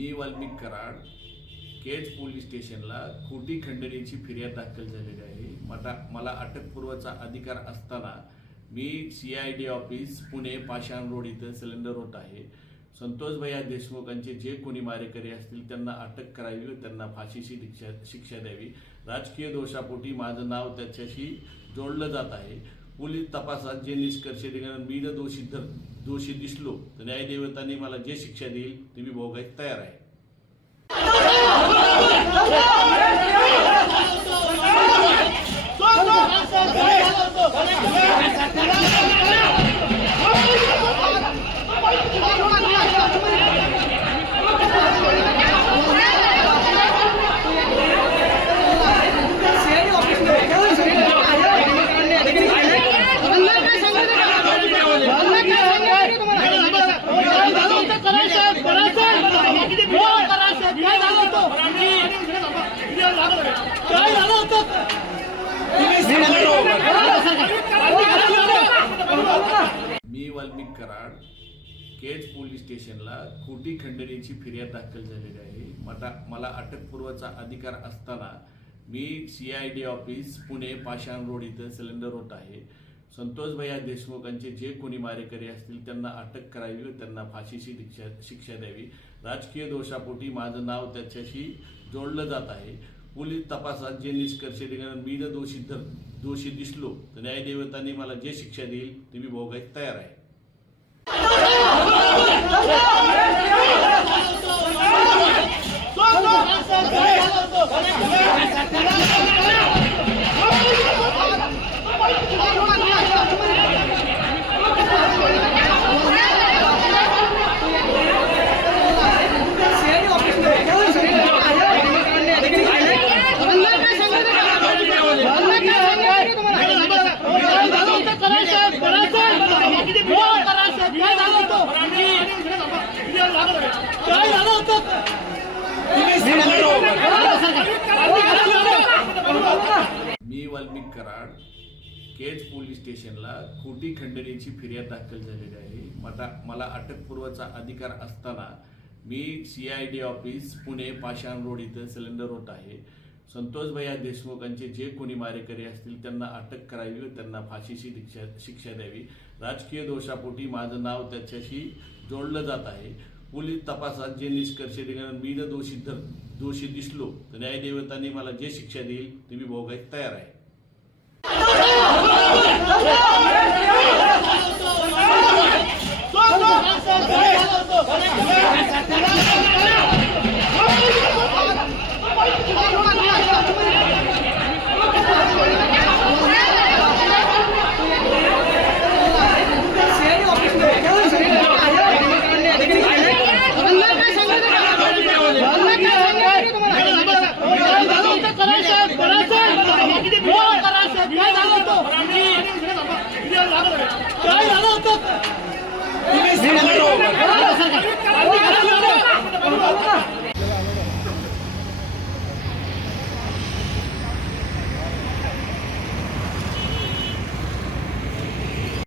मी Valmik Karad Kaij police स्टेशनला खोटी खंडणीची फिर्याद दाखल झालेली आहे। मला अटकपूर्वचा अधिकार असताना मी CID ऑफिस पुणे पाषाण रोड इथं सिलेंडर होत आहे। संतोष भैया देशमुखांचे जे कोणी मारेकरी असतील त्यांना अटक करावी व त्यांना फाशीची शिक्षा द्यावी। राजकीय दोषापोटी माझं नाव त्याच्याशी जोडलं जात आहे। पोलीस तपासात जे निष्कर्ष निघाले मी जर दोषी दिसलो तर न्यायदेवतांनी मला जे शिक्षा देईल ती मी भोगायला तयार आहे। मी वाल्मिक कराड केज पोलीस स्टेशनला खोटी खंडणीची फिर्याद दाखल झालेली आहे। मला अटकपूर्वचा अधिकार असताना मी CID ऑफिस पुणे पाषाण रोड इथं सिलेंडर होत आहे। संतोष भैया देशमुखांचे जे कोणी मारेकरी असतील त्यांना अटक करावी व त्यांना फाशीची शिक्षा द्यावी। राजकीय दोषापोटी माझं नाव त्याच्याशी जोडलं जात आहे। पोलीस तपासात जे निष्कर्ष निघाले मी जर दोषी दिसलो तर न्यायदेवतांनी मला जे शिक्षा देईल ती मी भोगायला तयार आहे। मी वाल्मिक कराड केज पोलीस स्टेशनला खोटी खंडणीची फिर्याद दाखल झालेली आहे। मला अटकपूर्वचा अधिकार असताना मी CID ऑफिस पुणे पाषाण रोड इथं सिलेंडर होत आहे। संतोष भैया देशमुखांचे जे कोणी मारेकरी असतील त्यांना अटक करावी व त्यांना फाशीची शिक्षा द्यावी। राजकीय दोषापोटी माझं नाव त्याच्याशी जोडलं जात आहे। पोलीस तपासात जे निष्कर्ष निघाले मी जर दोषी दिसलो तर न्यायदेवतांनी मला जे शिक्षा देईल ती मी भोगायला तयार आहे। काय झालं होतं?